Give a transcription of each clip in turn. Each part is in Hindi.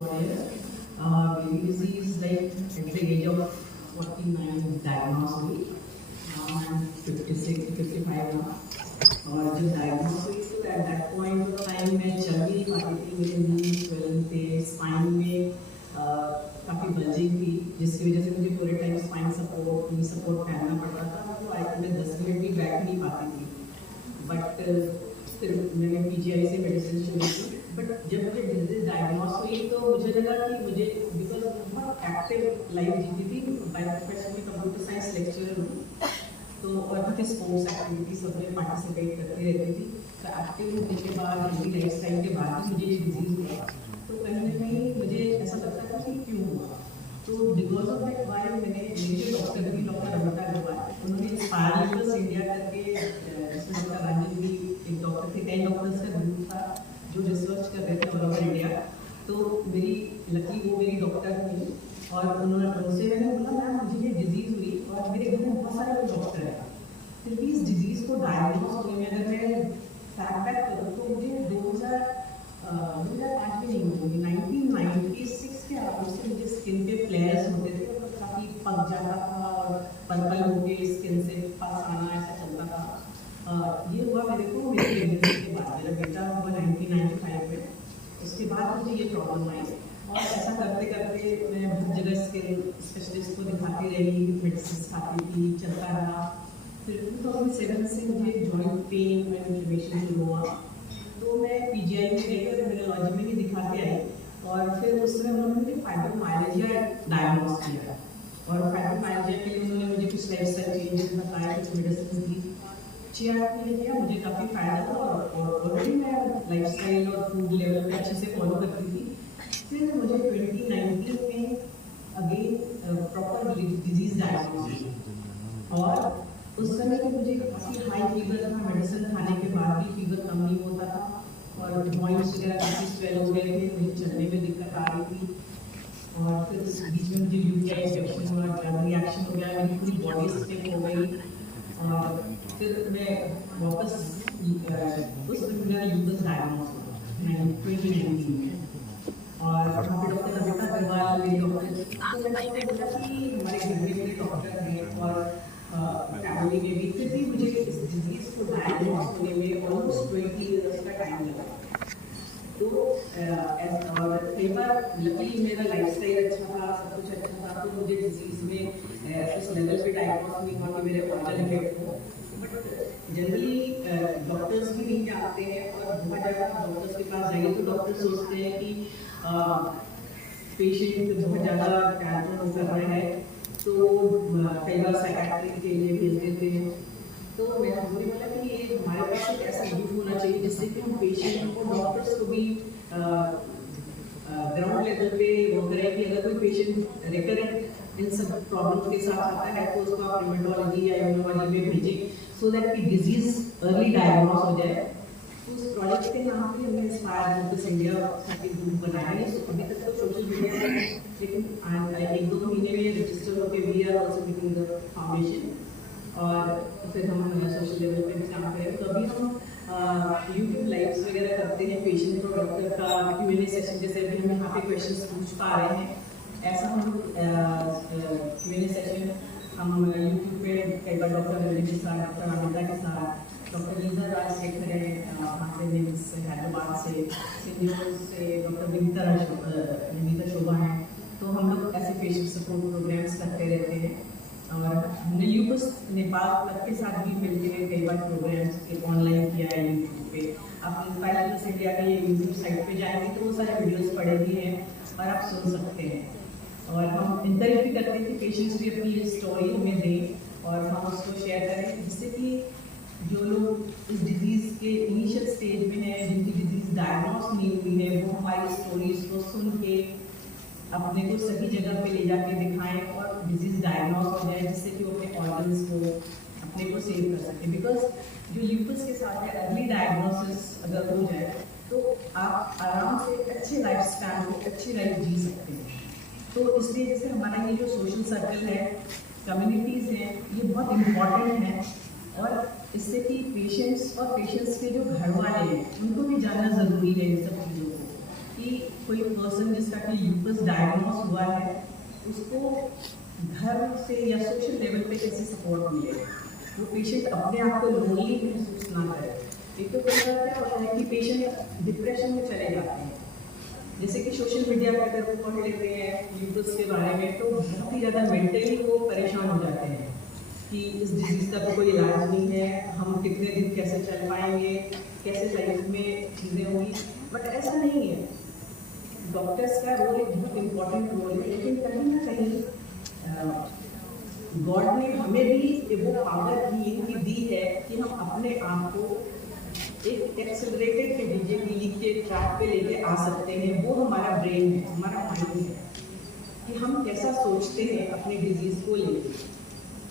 Very disease like at the age of 49 diagnosed हुई. Now I'm 56, 55 now. और जब diagnosed हुई तो at that point of time मैं चल भी नहीं पाती थी. मेरे knees swelling थे, spine में काफ़ी bulging थी, जिसकी वजह से मुझे पूरे time spine support, knee support पहनना पड़ता था. तो आई मैं 10 मिनट भी बैठ नहीं पाती थी. बट फिर मैंने PGI से मेडिसिन शुरू की. बट जब मुझे डिजीज डायग्नोस हुई तो मुझे लगा कि मुझे बिकॉज बहुत एक्टिव लाइफ जीती थी. बाय प्रोफेशन में कंप्यूटर साइंस लेक्चरर हूँ, तो और काफ़ी स्पोर्ट्स एक्टिविटी सब में पार्टिसिपेट करती रहती थी. तो एक्टिव होने के बाद हेल्दी लाइफ स्टाइल के बाद ही मुझे ये डिजीज़ हुआ. तो कहीं ना कहीं मुझे ऐसा लगता था कि क्यों हुआ. तो बिकॉज ऑफ दैट वाई मैंने मेरे डॉक्टर भी डॉक्टर अमिता अग्रवाल, उन्होंने इंस्पायर इंडिया करके जिसमें डॉक्टर रंजन भी एक डॉक्टर थे, 10 डॉक्टर्स का ग्रुप था जो रिसर्च कर रहे थे ऑल ओवर इंडिया. तो मेरी लकी वो मेरी डॉक्टर थी और उन्होंने उनसे मैंने बोला मैम मुझे ये डिजीज़ हुई और मेरे घर में बहुत सारे लोग डॉक्टर हैं, फिर भी इस डिजीज़ को डायग्नोज होने में अगर मैं फैक्ट बैक करूँ तो मुझे 2005 में नहीं होगी, 1996 के आराम से मुझे स्किन पे फ्लेयर्स होते थे. मतलब काफ़ी पक जाता था और पर्पल होके स्किन से पास आना ऐसा चलता था. ये हुआ मेरे को मेरी प्रेगनेंसी के बाद. मेरा बेटा हुआ 1995 में. उसके बाद मुझे ये प्रॉब्लम आई और ऐसा करते करते मैं बहुत जगह स्किन स्पेशलिस्ट को दिखाती रही, मेडिसिन खाती थी, चलता रहा. फिर 2007 से मुझे जॉइंट पेन और इन्फ्लेमेशन शुरू हुआ. तो मैं PGI में गई और न्यूरोलॉजी में भी दिखा के आई और फिर उस समय उन्होंने मुझे फाइब्रोमाइल्जिया डायग्नोज किया और फाइब्रोमाइल्जिया के लिए उन्होंने मुझे कुछ लाइफस्टाइल चेंजेस बताया, कुछ मेडिसिन दी. चिया ने किया, मुझे काफ़ी फायदा था और ऑलरेडी मैं लाइफस्टाइल और फूड लेवल पे अच्छे से फॉलो करती थी. फिर मुझे 2019 में अगेन प्रॉपर डिजीज डायग्नोज हुई और उस समय तो मुझे काफ़ी हाई फीवर था. मेडिसिन खाने के बाद भी फीवर कम नहीं होता था और जॉइंट्स वगैरह काफ़ी स्वेल हो गए थे, मुझे चलने में दिक्कत आ रही थी. और फिर उस बीच में मुझे UTI इंफेक्शन हुआ, ड्रग रिएक्शन हो गया, मेरी पूरी बॉडी स्टिफ हो गई. और फिर मैं वापस उस मेरा यूबस डायग्नोज हुआ 2019 में. और वहाँ पे डॉक्टर अमिता अग्रवाल मेरी डॉक्टर. तो मैंने बोला कि हमारे घर में मेरे डॉक्टर हैं और फैमिली में भी, फिर भी मुझे इस डिजीज़ को डायग्नोज होने में ऑलमोस्ट 20 ईयर्स का टाइम लगा. तो और कई बार लकीली मेरा लाइफस्टाइल अच्छा था, सब कुछ अच्छा था, तो मुझे डिजीज़ में उस लेवल पे डायग्नोज नहीं हुआ कि मेरे ऑर्गन इफेक्ट हो. बट जनरली डॉक्टर्स भी नहीं जानते हैं और बहुत ज़्यादा डॉक्टर्स के पास जाइए तो डॉक्टर सोचते हैं कि पेशेंट बहुत ज़्यादा कैंसर कर रहे हैं, तो कई बार साइकियाट्री के लिए भेज देते हैं. तो मैंने बोला कि ये हमारे पास एक ऐसा ग्रुप होना चाहिए जिससे कि हम पेशेंट को, डॉक्टर्स को भी ग्राउंड लेवल पे वो करें कि अगर कोई पेशेंट रिकरेंट इन सब प्रॉब्लम के साथ आता है तो उसको आप न्यूरोलॉजी या इम्यूनोलॉजी में भेजें सो दैट कि डिजीज़ अर्ली डायग्नोज हो जाए. उस प्रोजेक्ट के नाम पे हमने इंस्पायर नोटिस इंडिया के ग्रुप बनाया है. अभी तक तो सोशल मीडिया है, लेकिन 1-2 महीने में रजिस्टर होकर we are also making the foundation और फिर हम सोशल लेवल पे भी काम करें. तो अभी हम यूट्यूब लाइव्स वगैरह करते हैं पेशेंट और डॉक्टर का Q&A सेशन, जैसे अभी हम यहाँ पे क्वेश्चंस पूछ पा रहे हैं, ऐसा हम Q&A सेशन हम यूट्यूब पे कई बार डॉक्टर रंजन के साथ, डॉक्टर अमिता के साथ, डॉक्टर लीजा राजशेखर है वहाँ से हैदराबाद से, सिंधु से डॉक्टर विनीता शोभा है. तो हम लोग ऐसे पेशेंट सपोर्ट प्रोग्राम्स करते रहते हैं. और हमने यूबस नेपाल तक के साथ भी मिलते हैं कई बार प्रोग्राम्स ऑनलाइन किया है यूट्यूब पे. आप इंस्पायर इंडिया के यूट्यूब साइट पे जाएंगे तो वो सारे वीडियोस पड़े भी हैं और आप सुन सकते हैं. और हम इंकरेज भी करते हैं कि पेशेंट्स भी अपनी स्टोरी हमें दें और हम उसको शेयर करें, जिससे कि जो लोग इस डिजीज़ के इनिशियल स्टेज में हैं, जिनकी डिजीज़ डायग्नोज नहीं हुई है, वो हमारी स्टोरीज को सुन के अपने को सही जगह पे ले जाके दिखाएं और डिजीज़ डायग्नोज हो जाए, जिससे कि वो अपने ऑर्गन्स को अपने को सेव कर सकें. बिकॉज जो ल्यूपस के साथ है, अर्ली डायग्नोसिस अगर हो जाए तो आप आराम से अच्छे लाइफ स्पैन को, अच्छी लाइफ जी सकते हैं. तो इसलिए जैसे हमारा ये जो सोशल सर्कल है, कम्युनिटीज़ हैं, ये बहुत इम्पॉर्टेंट है. और इससे कि पेशेंट्स और पेशेंट्स के जो घर वाले हैं उनको भी जानना ज़रूरी है इन सब चीज़ों को कि कोई पर्सन जिसका कि ल्यूपस डायग्नोस हुआ है उसको घर से या सोशल लेवल पे कैसे सपोर्ट मिले, वो पेशेंट अपने आप को लोनली महसूस ना करे। एक तो क्या होता है कि पेशेंट डिप्रेशन में चले जाते हैं, जैसे कि सोशल मीडिया पर अगर वो पढ़ लेते हैं ल्यूपस के बारे में तो बहुत ही ज़्यादा मेंटली वो परेशान हो जाते हैं कि इस डिजीज़ का तो कोई इलाज नहीं है, हम कितने दिन कैसे चल पाएंगे, कैसे लाइफ में चीज़ें होंगी। बट ऐसा नहीं है, डॉक्टर्स का रोल एक बहुत इम्पोर्टेंट रोल है, लेकिन कहीं ना कहीं गॉड ने हमें भी वो पावर दी है कि हम अपने आप को एक एक्सेलरेटेड हीलिंग के ट्रैक पे लेके आ सकते हैं। वो हमारा ब्रेन है, हमारा माइंड है कि हम कैसा सोचते हैं अपने डिजीज़ को लेके।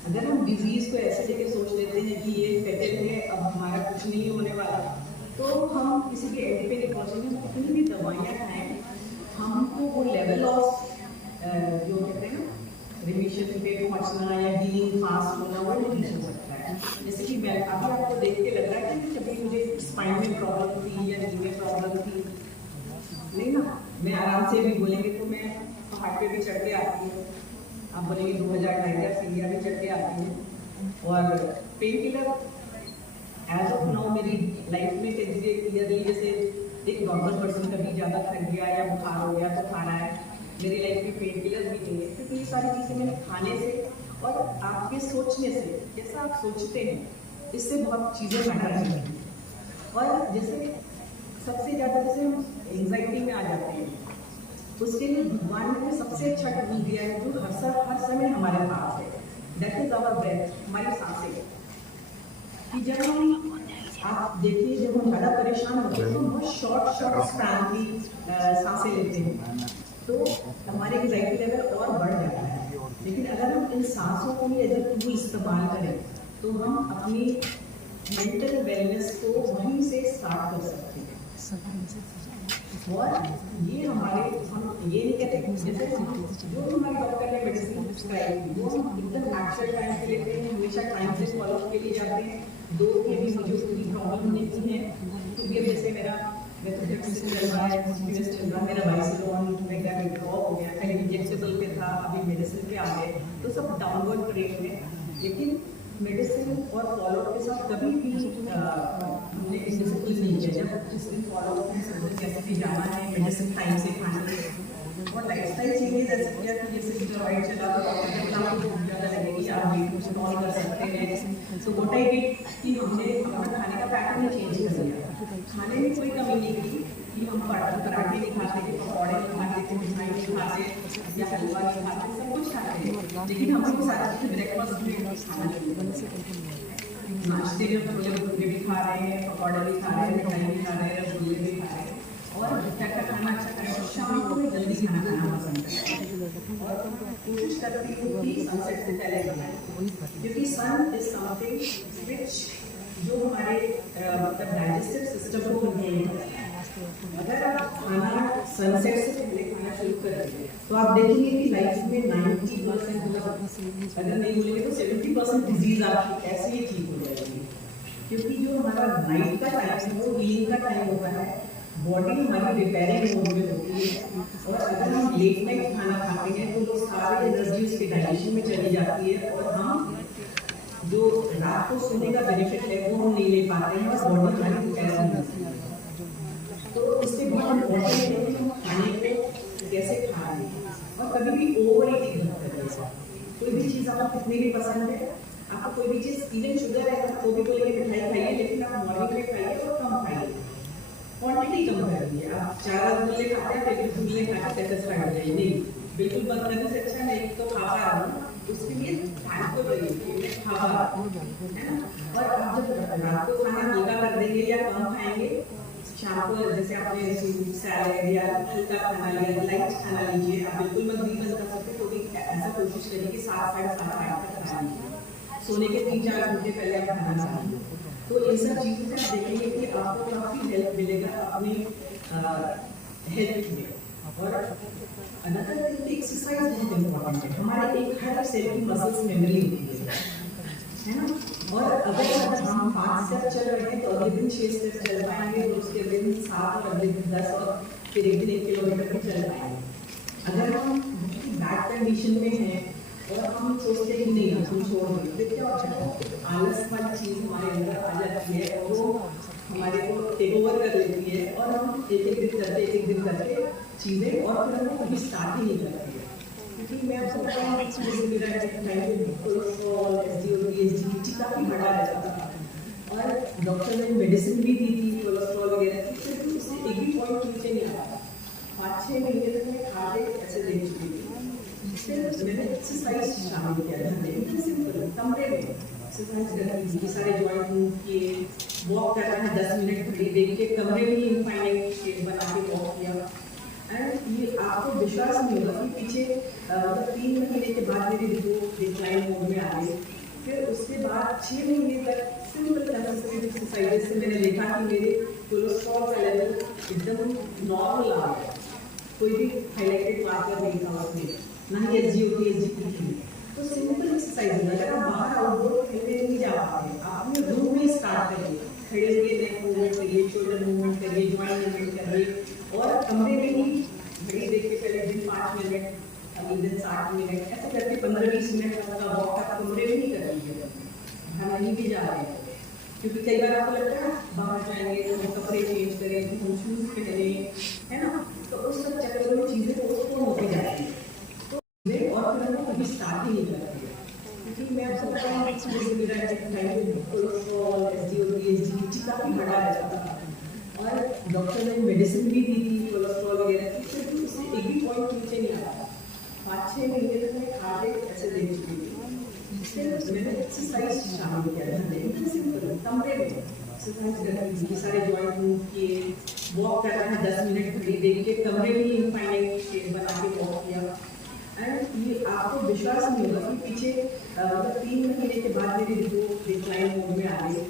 अगर हम डिजीज़ को ऐसे लेके सोच लेते हैं कि ये फेटल है, अब हमारा कुछ नहीं होने वाला, तो हम किसी के एंड पे नहीं पहुँचेंगे। कितनी भी दवाइयाँ खाएँ, हमको वो लेवल ऑफ जो कहते हैं ना रिमिशन पे पहुँचना या हीलिंग फास्ट होना वो नहीं हो सकता है। जैसे कि मैं अभी आपको देख के लग रहा है कि कभी मुझे स्पाइन में प्रॉब्लम थी या नी में प्रॉब्लम थी, नहीं ना, मैं आराम से भी बोलेंगे तो मैं पहाड़ पे भी चढ़ के आती हूँ, आप बोलेंगे 2000 टाइगर सीढ़ियाँ भी चढ़ के आती हूँ। और pain killer as of now मेरी लाइफ में क्लियरली जैसे एक नॉर्मल पर्सन कभी ज़्यादा थक गया या बुखार हो गया तो खाना है, मेरी लाइफ में पेन किलर भी नहीं है, क्योंकि ये सारी चीज़ें मैंने खाने से और आपके सोचने से, जैसा आप सोचते हैं इससे बहुत चीज़ें मैटर करती हैं। और जैसे सबसे ज़्यादा जैसे हम एंग्जाइटी में आ जाते हैं, उसके लिए भगवान ने सबसे अच्छा टूल दिया है जो हर समय हमारे पास है, दैट इज आवर ब्रेथ, हमारी सांसें। कि जब हम आप देखिए जब हम ज़्यादा परेशान होते हैं तो बहुत शॉर्ट स्पैन की सांसें लेते हैं तो हमारे एंग्जाइटी लेवल और बढ़ जाता है। लेकिन अगर हम इन सांसों को भी एज ए टूल इस्तेमाल करें तो हम अपनी मेंटल वेलनेस को वहीं से स्टार्ट कर सकते हैं। और ये हमारे हम ये नहीं कहते जैसे जो हमारे डॉक्टर ने मेडिसिन प्रिस्क्राइब की वो हम एकदम एक्चुअल टाइम पे लेते हैं, हमेशा टाइम से फॉलो के लिए जाते हैं। दो के भी मुझे कोई प्रॉब्लम नहीं है, क्योंकि अब जैसे मेरा चल रहा है, मेरा वाइसिलोन वगैरह ड्रॉप हो गया, पहले इंजेक्टेबल पे था, अभी मेडिसिन पे आ गए, तो सब डाउनवर्ड ट्रेंड में। लेकिन मेडिसिन और फॉलोअप के साथ कभी भी हमने डिसिप्लिन नहीं किया। जब जिस दिन फॉलोअप में समझ कैसे भी जाना है, मेडिसिन टाइम से खाना है और लाइफस्टाइल चेंजेस ऐसे किया कि जैसे स्टेरॉइड चला तो आपको बहुत ज़्यादा लगेगी, आप वेट कुछ नॉन कर सकते हैं। तो व्हाट आई डिड कि हमने अपना खाने का पैटर्न ही चेंज कर दिया। खाने में कोई कमी नहीं की कि हम पराठे नहीं खाते, पकौड़े नहीं खाते, मिठाई नहीं खाते या हलवा नहीं खाते, सब कुछ खाते हैं, लेकिन हमको सारा चीज़ ब्रेकफास्ट में खाना चाहिए। नाश्ते में छोले भटूरे भी खा रहे हैं, पकौड़े भी खा रहे हैं, मिठाई भी खा रहे हैं, रसगुल्ले भी खा रहे हैं और दोपहर का खाना अच्छा करें। शाम को भी जल्दी खाना खाना पसंद है और कोशिश करती हूँ कि सनसेट से पहले बनाएं, क्योंकि सन इज समथिंग विच जो हमारे मतलब डाइजेस्टिव सिस्टम को कंट्रोल करता है। अगर आप खाना सनसेट से पहले खाना शुरू करेंगे तो आप देखेंगे कि लाइफ में 90% अगर नहीं बोलेंगे तो 70% डिजीज आपकी ऐसे ही ठीक हो जाएगी, क्योंकि जो हमारा नाइट का टाइम है वो हीलिंग का टाइम होता है, बॉडी हमारी रिपेयरिंग मोड में होती है। और अगर हम लेट नाइट खाना खाते हैं तो वो सारी एनर्जी उसके डाइजेशन में चली जाती है और हम जो रात को सोने का बेनिफिट है वो हम नहीं ले पाते हैं और बॉडी हमारी रिपेयर नहीं होती है। तो इससे बहुत इम्पोर्टेंट है कि हम खाने को कैसे खा रहे हैं और कभी भी ओवर ईटिंग मत करिए। कोई भी चीज़ आपको कितनी भी पसंद है, आपको कोई भी चीज़ इवन शुगर है तो भी बोलेंगे मिठाई खाइए, लेकिन आप मॉर्निंग में खाइए और कम खाइए, क्वांटिटी कम करिए। आप 4 रसगुल्ले खाते हैं, फिर रसगुल्ले खाते सेटिस्फाइड हो जाइए, नहीं, बिल्कुल बंद करने से अच्छा नहीं तो खा पा रहा हूँ उसके लिए थैंक को करिए खा पा रहा हूँ, है ना। और आप जब रात को खाना हल्का कर देंगे या कम खाएंगे, शाम को जैसे आपने सैलेड या हल्का खाना लिया, लाइट खाना लीजिए, आप बिल्कुल मत भी बंद कर सकते तो भी ऐसा कोशिश करिए कि 7 साढ़े 7 तक खा लीजिए, सोने के 3-4 घंटे पहले आप खाना खाइए। तो इन सब चीज़ों से आप देखेंगे कि आपको काफ़ी हेल्प मिलेगा अपनी हेल्थ में। और अनदर एक्सरसाइज बहुत इम्पोर्टेंट है, हमारे एक हर सेल की मसल्स मेमोरी होती है ना। और अगर हम 5 स्टेप चल रहे हैं तो अगले दिन 6 स्टेप चल पाएंगे, तो उसके अगले दिन 7 और अगले दिन 10 और फिर एक दिन 1 किलोमीटर भी चल पाएंगे। अगर हम बैड कंडीशन में हैं और हम सोचते हैं कि नहीं हम छोड़ दें, तो क्या होता है आलस वाली चीज़ हमारे अंदर आ जाती है और वो हमारे को टेक ओवर कर लेती है और हम एक एक दिन करके चीज़ें और फिर हम कभी स्टार्ट ही नहीं करते हैं। क्योंकि मैं आपको बताऊँ जैसे मेरा कोलेस्ट्रॉल SGOT काफ़ी बढ़ा रहता था और डॉक्टर ने मेडिसिन भी दी थी कोलेस्ट्रॉल वगैरह की, फिर भी उससे एक भी पॉइंट नीचे नहीं आया। 5-6 महीने तक मैं खाते ऐसे दे चुकी थी। फिर मैंने एक्सरसाइज शामिल किया घर में, एकदम सिंपल कमरे में एक्सरसाइज करती थी, सारे जॉइंट मूव किए, वॉक करना है 10 मिनट घड़ी देख के कमरे में ही इनफाइनाइट शेप बना के वॉक किया। एंड ये आपको विश्वास नहीं होगा कि पीछे 3 महीने के बाद मेरी रिपोर्ट डिक्लाइन मोड में आ गई। फिर उसके बाद 6 महीने तक सिंपल कंसिस्टेंट एक्सरसाइजेज से मैंने देखा कि मेरे कोलेस्ट्रॉल का लेवल एकदम नॉर्मल आ गया, कोई भी हाईलाइटेड मार्कर नहीं था उसमें, ना ही SGOT थी। तो सिंपल एक्सरसाइज अगर आप बाहर आउटडोर खेलने नहीं जा पाते, आप अपने रूम में स्टार्ट करिए, खड़े हुए नेक मूवमेंट करिए, शोल्डर मूवमेंट करिए, ज्वाइंट मूवमेंट करिए और कमरे में ही घड़ी देख के पहले दिन 5 मिनट, अगले दिन 60 मिनट, ऐसे करके 15-20 मिनट का वॉक आप कमरे में ही कर लीजिए, हम नहीं भी जा रहे हैं। क्योंकि कई बार आपको लगता है बाहर जाएंगे तो हम कपड़े चेंज करें, तो हम शूज़ पहने, है ना, तो उस सब चक्कर में चीज़ें पोस्टपोन होती जाती हैं तो और फिर हम कभी स्टार्ट ही नहीं करते। क्योंकि मैं आपको बताऊँ जैसे मेरा कोलेस्ट्रॉल SGOT काफ़ी बढ़ा रहता था और डॉक्टर ने मेडिसिन भी दी थी कोलेस्ट्रॉल वगैरह की, फिर भी उससे एक भी पॉइंट नीचे नहीं आया। 5-6 महीने तक मैं खाते ऐसे दे चुकी थी। फिर मैंने एक्सरसाइज शामिल किया घर में, एकदम सिंपल कमरे में एक्सरसाइज करती थी, सारे जॉइंट मूव किए, वॉक करना है 10 मिनट घड़ी देख के कमरे में ही इनफाइनाइट शेप बना के वॉक किया। एंड ये आपको विश्वास नहीं होगा कि पीछे 3 महीने के बाद मेरी रिपोर्ट डिक्लाइन मोड में आ गई।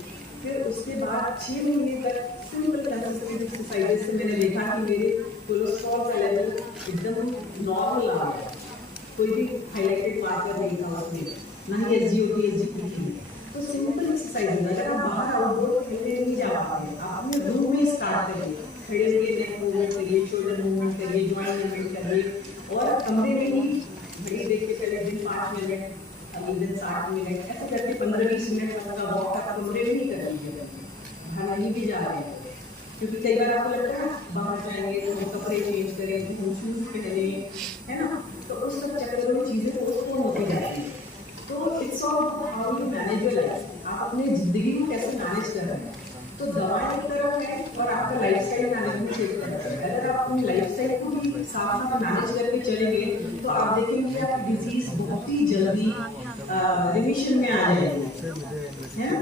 फिर उसके बाद 6 महीने तक सिंपल कंसिस्टेंट एक्सरसाइजेज से मैंने देखा कि मेरे कोलेस्ट्रॉल का लेवल एकदम नॉर्मल आ गया, कोई भी हाईलाइटेड मार्कर नहीं था उसमें, ना ही SGOT थी। तो सिंपल एक्सरसाइज अगर आप बाहर आउटडोर खेलने नहीं जा पाते, आप अपने रूम में स्टार्ट करिए, खड़े हुए नेक मूवमेंट करिए, शोल्डर मूवमेंट करिए, ज्वाइंट मूवमेंट करिए और कमरे में ही घड़ी देख के पहले दिन 5 मिनट, अगले दिन 60 मिनट, ऐसे करके 15-20 मिनट का वॉक आप कमरे में ही कर लीजिए, हम नहीं भी जा रहे हैं। क्योंकि कई बार आपको लगता है बाहर जाएंगे तो हम कपड़े चेंज करें, तो हम शूज़ पहने, है ना, तो उस सब चक्कर में चीज़ें पोस्टपोन होती जाती हैं। तो it's all how you manage your life, आप अपनी ज़िंदगी को कैसे मैनेज कर रहे हैं। तो दवाएं एक तरफ है और आपका लाइफस्टाइल मैनेजमेंट एक तरफ है। अगर आप अपनी लाइफस्टाइल को भी साथ साथ मैनेज करके चलेंगे तो आप देखेंगे कि आपकी डिजीज बहुत ही जल्दी रिमिशन में आ जाएगी, है ना।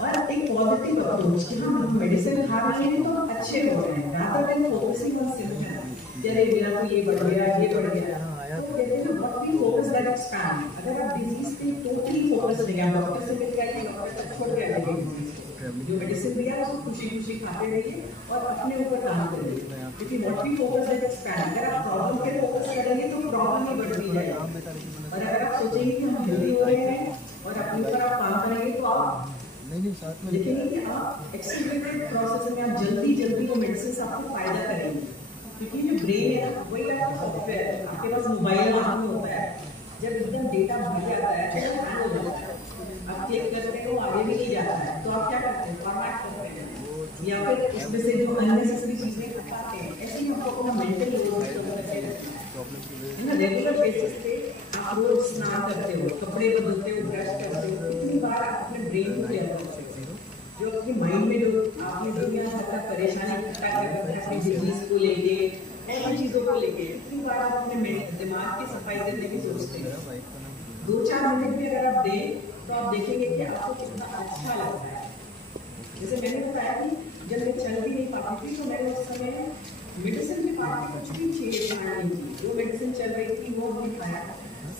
और एक पॉजिटिव अप्रोच कि हम मेडिसिन खा रहे हैं तो अच्छे हो रहे हैं, rather than focusing on symptom, जैसे मेरा तो ये बढ़ गया, ये बढ़ गया, तो कहते हैं what we focus that expand. अगर आप डिजीज पे टोटली फोकस नहीं है, डॉक्टर से मिल गया कि डॉक्टर छोड़ गया डिजीज, जो मेडिसिन दिया है उसको खुशी खुशी खाते रहिए और अपने ऊपर काम करिए। क्योंकि what we focus that expand, अगर आप प्रॉब्लम पे फोकस करेंगे तो प्रॉब्लम ही बढ़ती जाएगी, और अगर आप सोचेंगे कि हम हेल्दी हो रहे हैं और अपने ऊपर आप काम करेंगे तो आप देखेंगे कि आप एक्सीलरेटेड प्रोसेस में आप जल्दी वो मेडिसिन आपको फायदा करेंगे। क्योंकि जो ब्रेन है ना वही आपका सॉफ्टवेयर, आपके पास मोबाइल हाथ में होता है, जब एकदम डेटा भर जाता है तो हैंग हो जाता है, आप क्लिक करते हो आगे भी नहीं जाता है, तो आप क्या करते हैं फॉर्मेट करते हैं या फिर इसमें से जो अननेसेसरी चीजें हटाते हैं। ऐसे ही आपको अपना मेंटल लोड करके है ना, रेगुलर बेसिस पे आप रोज स्नान करते हो, कपड़े बदलते हो, ब्रश करते हो, कितनी बार आप अपने ब्रेन को क्लियर कर सकते हो, जो अपने माइंड में जो आपने दुनिया भर परेशानी इकट्ठा कर रखा है अपनी डिजीज को लेके, ऐसी चीजों को लेके, कितनी बार आप अपने दिमाग की सफाई करने की सोचते हैं। 2-4 मिनट भी अगर आप दें तो आप देखेंगे कि आपको कितना अच्छा लगता है। जैसे मैंने बताया कि जब मैं चल भी नहीं पाती थी तो मैंने उस समय मेडिसिन के पार्ट में कुछ भी छेड़छाड़ नहीं की, जो मेडिसिन चल रही थी वो भी खाया,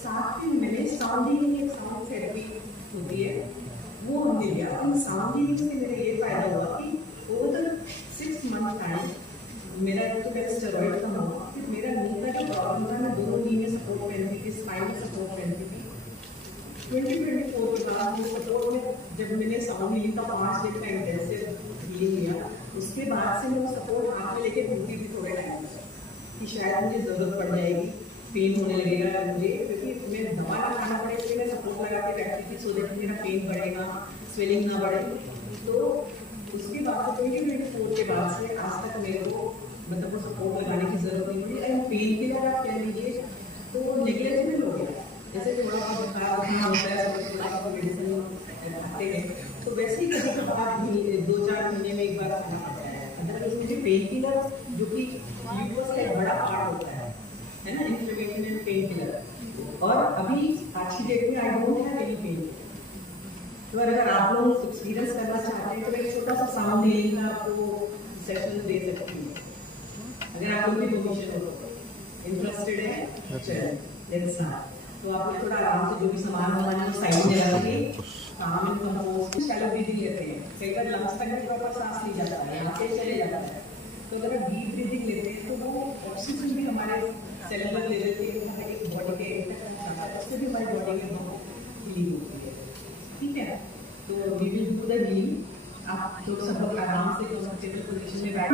साथ में मैंने साउंडिंग, एक साउंड थेरेपी होती है वो हमने लिया, और साउंडिंग से मेरे ये फायदा हुआ कि ओवर 6 मंथ टाइम मेरा तो मेरा स्टेरॉइड कम हुआ, फिर मेरा नी का जो प्रॉब्लम था, मैं दोनों नी में सपोर्ट पहनती थी, स्पाइन में सपोर्ट पहनती थी। 2024 के बाद सपोर्ट में जब मैंने साउंड हीलिंग का 5 दिन का इंटेंसिव हीलिंग लिया, उसके बाद से मैं सपोर्ट हाथ में लेके घूमती थी थोड़े थोड़े टाइम कि शायद मुझे ज़रूरत पड़ जाएगी, पेन होने लगेगा मुझे, क्योंकि मैं दवा ना खाना पड़े इसलिए मैं सपोर्ट लगा के रखती थी, सो दैट मेरा पेन बढ़ेगा, स्वेलिंग ना बढ़े। तो उसके बाद से 2024 के बाद से आज तक मेरे को मतलब वो सपोर्ट लगाने की ज़रूरत नहीं पड़ी। एंड पेन किलर आप कह लीजिए तो नेग्लेक्टेबल हो गया, जैसे थोड़ा बहुत बुखार होता है थोड़ा बहुत मेडिसिन खाते हैं, तो वैसे ही कभी कभार 2-4 महीने में एक बार खाना पड़ता है। अदरवाइज मुझे पेन किलर जो कि यूट्यूब का एक बड़ा पार्ट होता है ना, इन्फ्लेमेशन एंड पेन किलर। और अभी आज की डेट में I don't have any pain. तो अगर आप लोग एक्सपीरियंस करना चाहते हैं तो एक छोटा सा साउंड हीलिंग का आपको सेशन दे सकती हूँ, अगर आप लोग भी परमिशन हो तो। इंटरेस्टेड है? अच्छा, तो आप लोग थोड़ा आराम से जो भी सामान हमारे साइड में रख के काम एंड कंपोज शैलो ब्रीदिंग लेते हैं। कई बार लंग्स तक भी प्रॉपर सांस नहीं जाता है, यहाँ से चले जाता है। तो अगर आप डीप ब्रीदिंग लेते हैं तो वो ऑक्सीजन भी हमारे सेलुलर लेवल पे हमारे बॉडी के उससे भी हमारी बॉडी में हीलिंग होती है। ठीक है, तो we will do the healing. आप तो सब लोग आराम से कंफर्टेबल पोजीशन में बैठ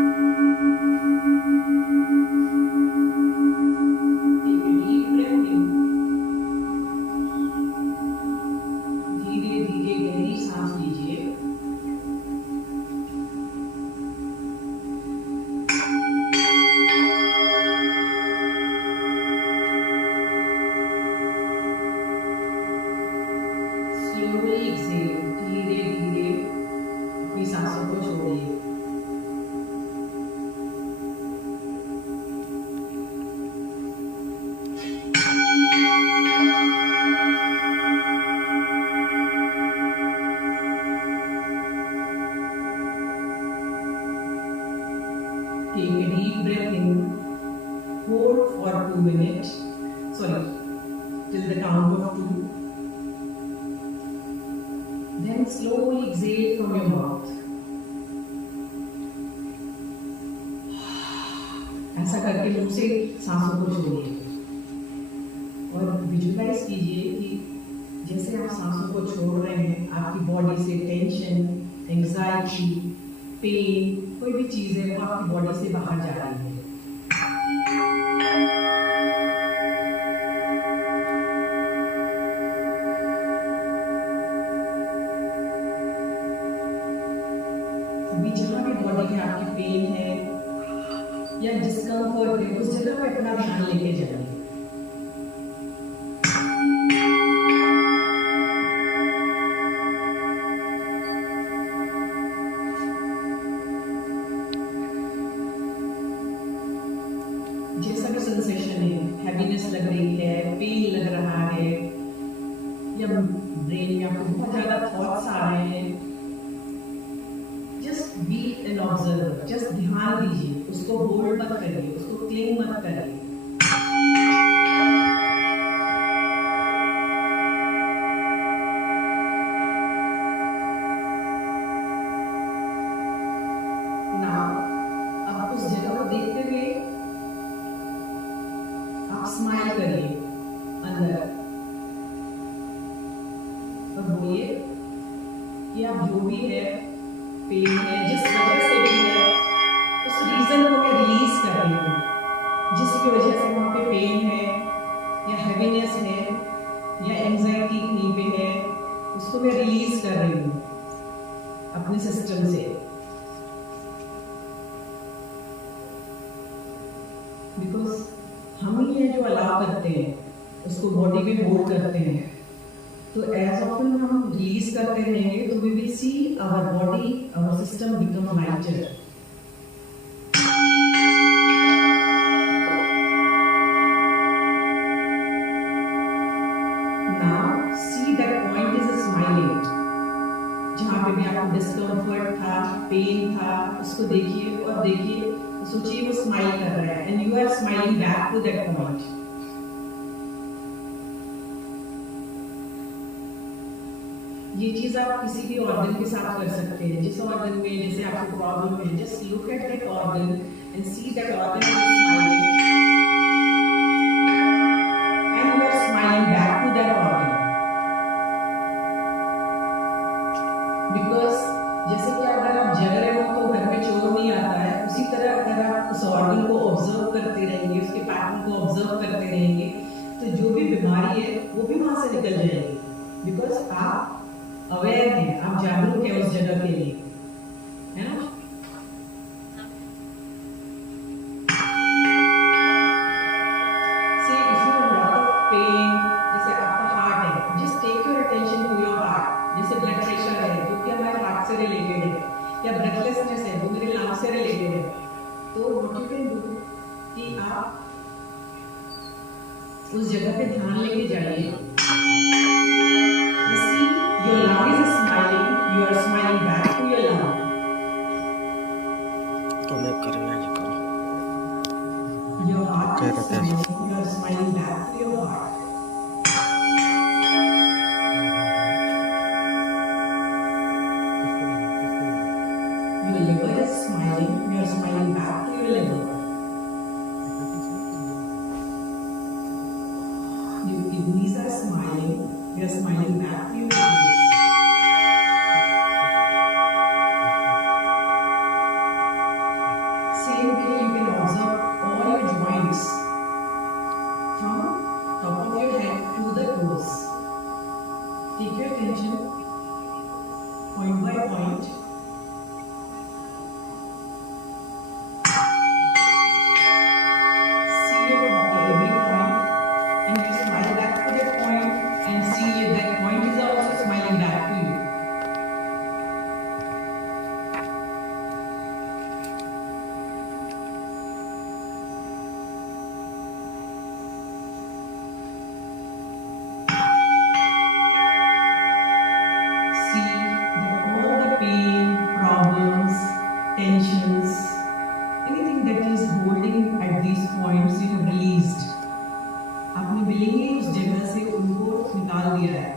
till the count of 2. Then slowly exhale from your mouth. ऐसा करके मुंह से सांसों को छोड़िए और विजुअलाइज कीजिए कि जैसे आप सांसों को छोड़ रहे हैं, आपकी बॉडी से टेंशन, एंजाइटी, पेन, कोई भी चीज़ है वो आपकी बॉडी से बाहर जा रही है। जहाँ भी बॉडी में आपकी पेन है या डिस्कम्फर्ट है, उस जगह पे अपना ध्यान लेके जाइए। जैसा भी सेंसेशन है, हैवीनेस लग रही है, पेन लग रहा है या ब्रेन में आपको बहुत ज्यादा थॉट्स आ रहे हैं, बी एन ऑब्जर्वर, जस्ट ध्यान दीजिए, उसको होल्ड मत करिए, उसको क्लिंग मत करिए। नाउ अब उस जगह को देखते हुए आप स्माइल करिए अंदर और बोलिए कि आप जो भी है, पेन है, जिस वजह से भी है, उस रीजन को मैं रिलीज कर रही हूँ। जिसकी वजह से वहाँ पे पेन है या हैवीनेस है या एंजाइटी कहीं पे है, उसको मैं रिलीज कर रही हूँ अपने सिस्टम से। बिकॉज हम ही है जो अलाउ करते हैं, उसको बॉडी में होल्ड करते हैं। तो एज ऑफन हम रिलीज करते रहेंगे तो we will see our body, our system become lighter. Now see that point is smiling. जहाँ पे भी आपको डिस्कम्फर्ट था, पेन था, उसको देखिए और देखिए, सोचिए वो स्माइल कर रहा है and you are smiling back to that point. ये चीज आप किसी भी ऑर्गन के साथ कर सकते हैं। जिस ऑर्गन में जैसे आपको प्रॉब्लम है, just look at that organ and see that organ is smiling and you are smiling back to that organ. Because जैसे कि अगर आप जग रहे हो तो घर में चोर नहीं आता है, उसी तरह अगर आप उस ऑर्गन को ऑब्जर्व करते रहेंगे तो जो भी बीमारी है वो भी वहां से निकल जाएगी, बिकॉज आप अवेयर हैं, आप जागरूक हैं उस जगह के लिए, है ना। जैसे ब्लड प्रेशर है जो कि हमारे हार्ट से रिलेटेड है, या ब्रेथलेसनेस है जो मेरे लंग्स से रिलेटेड है, तो व्हाट यू कैन डू कि आप उस जगह पे ध्यान लेके जाइए। See, your lung is smiling, you are smiling back to your lung. तो मैं करना जी करो। Your heart is smiling, you are smiling back to your heart. Your liver is smiling, you are smiling back to your liver. Your kidneys are smiling, you are smiling back to your kidneys. Same way you can observe all your joints from top of your head to the toes. Take your attention point by point. Tensions, anything that is holding at these points you have released. आपने मिलेंगे उस जगह से उनको निकाल दिया है।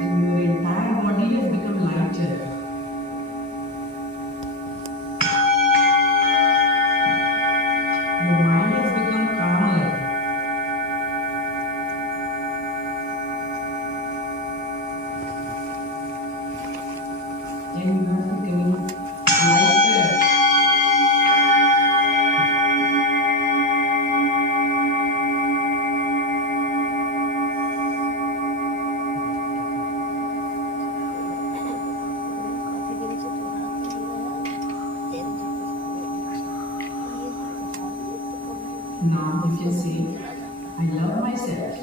And your entire body has become lighter. Your mind has become calmer. And you are becoming lighter. Now you can say, I love myself.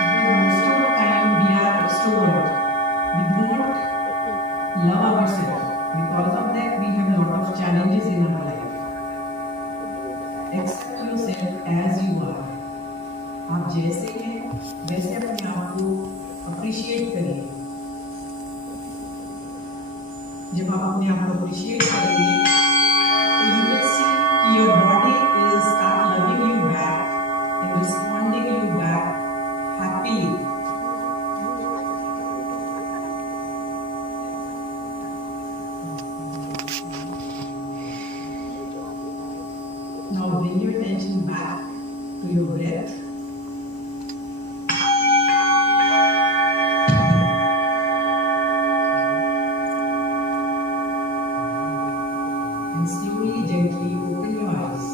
Because most of the time we are extrovert. We do not love ourselves. Because of that we have a lot of challenges in our life. Accept yourself as you are. आप जैसे हैं वैसे अपने आप को अप्रिशिएट करिए। जब आप अपने आप को अप्रिशिएट करेंगे तो you will see कि your body is start loving you back and responding you back happily. Now bring your attention back to your breath. And slowly, gently open your eyes.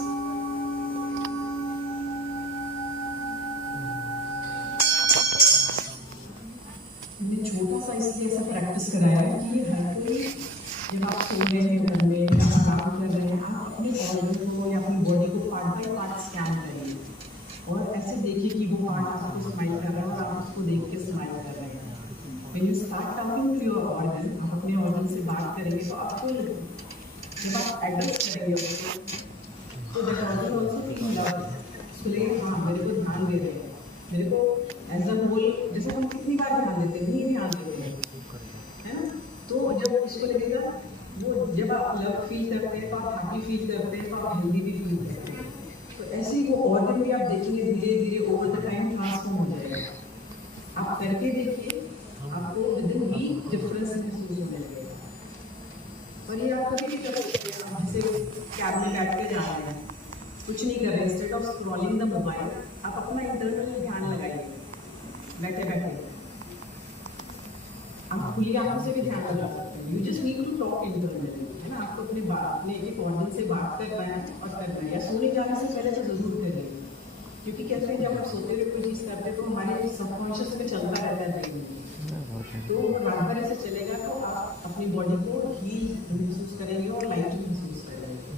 मैंने छोटा सा इसलिए ऐसा प्रैक्टिस कराया है कि हर कोई जब आप सो रहे हैं घर में या आप काम कर रहे हैं, आप अपने ऑर्गन को या अपनी बॉडी को पार्ट बाय पार्ट स्कैन करिए और ऐसे देखिए कि वो पार्ट आपको स्माइल कर रहा है और आप उसको देख के स्माइल कर रहे हैं। When you start talking to your organ, आप अपने ऑर्गन से बात करेंगे तो आपको जब आप एड्रेस करेंगे उसको तो that organ also feel love, उसको लगे हाँ मेरे को ध्यान दे रहे हैं, मेरे को एज अ होल, जैसे हम कितनी बार ध्यान देते हैं, नहीं ध्यान देते हैं, है ना। तो जब उसको लगेगा, वो जब आप लव फील करते हैं तो आप हैप्पी फील करते हैं तो आप हेल्दी भी फील करते हैं। तो ऐसे ही वो ऑर्गन भी आप देखेंगे धीरे धीरे ओवर द टाइम ट्रांसफॉर्म हो जाएगा। आप करके देखिए, आपको विद इन वीक डिफरेंस महसूस होने लगेगा। और ये आप कभी भी कर सकते हैं, आप जैसे कैब में बैठ के जा रहे हैं, कुछ नहीं कर रहे, instead of scrolling the mobile आप अपना इंटरनल ध्यान लगाइए। बैठे बैठे आप खुली आंखों से भी ध्यान लगा सकते हैं। You just need to talk internally, है ना। आपको अपने एक ऑडियंस से बात करना है और करना है, या सोने जाने से पहले तो जरूर करें, क्योंकि कहते हैं जब आप सोते हुए कोई चीज़ करते हैं तो हमारे सबकॉन्शियस में चलता रहता है ब्रेन, तो रात भर ऐसे चलेगा तो आप अपनी बॉडी को हील महसूस करेंगे और लाइट महसूस करेंगे।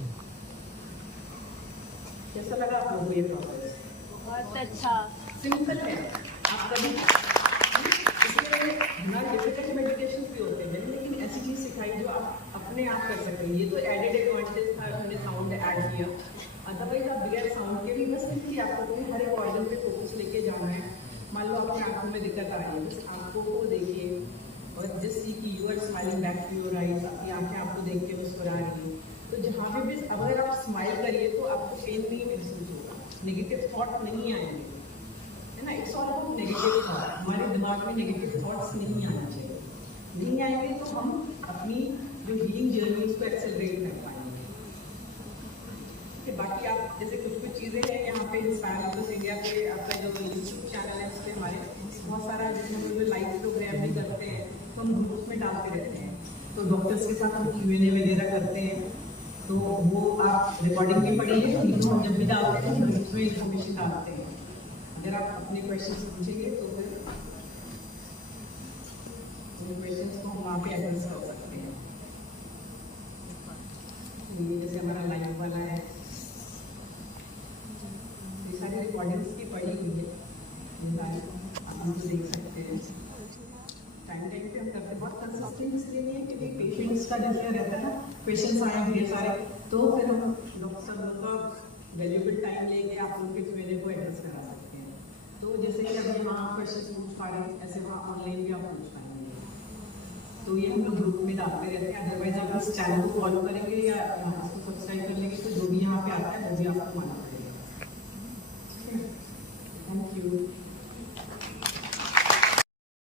कैसा लगा आप लोगों को ये प्रोसेस? बहुत अच्छा, सिंपल है। आप कभी डिफिकल्ट मेडिटेशन भी होते हैं, लेकिन ऐसी चीज़ सिखाई जो आप अपने आप कर सकें। ये तो एडेड एडवांटेज था, हमने साउंड ऐड किया, अदरवाइज आप बगैर साउंड के भी बस कि आपको अपने हर एक ऑर्गन पे फोकस लेके जाना है। मान लो आपकी आंखों में दिक्कत आ रही है, बस आंखों को देखिए और जस्ट सी कि you are smiling back to your eyes, आपकी आंखें आपको देख के मुस्कुरा रही है। तो जहाँ पे भी अगर आप स्माइल करिए तो आपको पेन नहीं महसूस होगा, नेगेटिव थॉट नहीं आएंगे, है ना। It's all about negative thought. हमारे दिमाग में नेगेटिव थॉट्स नहीं आने चाहिए, नहीं आएंगे तो हम अपनी जो हीलिंग जर्नी उसको एक्सेलरेट कर पाएंगे। कि बाकी आप जैसे कुछ चीज़ें हैं यहाँ पे इंस्पायर प्लस इंडिया पे आपका जो यूट्यूब चैनल है उस पर हमारे बहुत सारा जिसमें जो लाइव प्रोग्राम भी करते हैं तो हम ग्रुप्स में डालते रहते हैं, तो डॉक्टर्स के साथ हम Q&A वगैरह करते हैं, तो वो आप रिकॉर्डिंग भी पढ़िए, हम जब भी डालते हैं ग्रुप्स में इन्फॉर्मेशन डालते हैं। अगर आप अपने क्वेश्चंस पूछेंगे तो फिर क्वेश्चंस को हम वहाँ पे एड्रेस कर सकते हैं। ये जैसे हमारा लाइव वाला है, ये सारी रिकॉर्डिंग्स की पड़ी हुई है, आप हमको देख सकते हैं। टाइम पे हम करते हैं, बहुत कंसल्टिंग इसलिए नहीं है क्योंकि पेशेंट्स का जैसे रहता है ना, पेशेंट्स आए ढेर सारे, तो फिर हम लोग सब लोग का वैल्यूबल टाइम लेके आप उनके Q&A को एड्रेस करा सकते हैं। तो जैसे कि अभी वहाँ क्वेश्चन पूछ पा रहे हैं, ऐसे वहाँ ऑनलाइन भी आप पूछ पाएंगे। तो ये हम लोग ग्रुप में डालते रहते हैं। अदरवाइज आप इस चैनल को फॉलो करेंगे या इसको सब्सक्राइब कर लेंगे तो जो भी यहाँ पे आता है वो भी आपको मालूम पड़ेगा। Thank you.